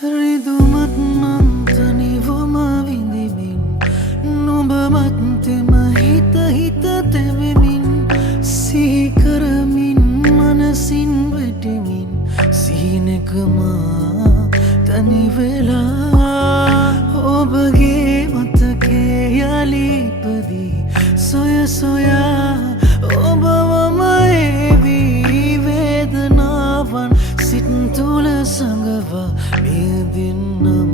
රිදුමත් මන්තනිවම විඳිමින් නුඹමත්තෙම හිත හිත තැවෙමින් සිහිකරමින් මනසින් වැටෙමින් සිහිනෙකමා තනිවෙලා ඔබගේ මතකේ යලිපදී සොය සොයා ඔබවම එවී වේදනාවන් සිත් තුළ සඟවා මියදින්නම්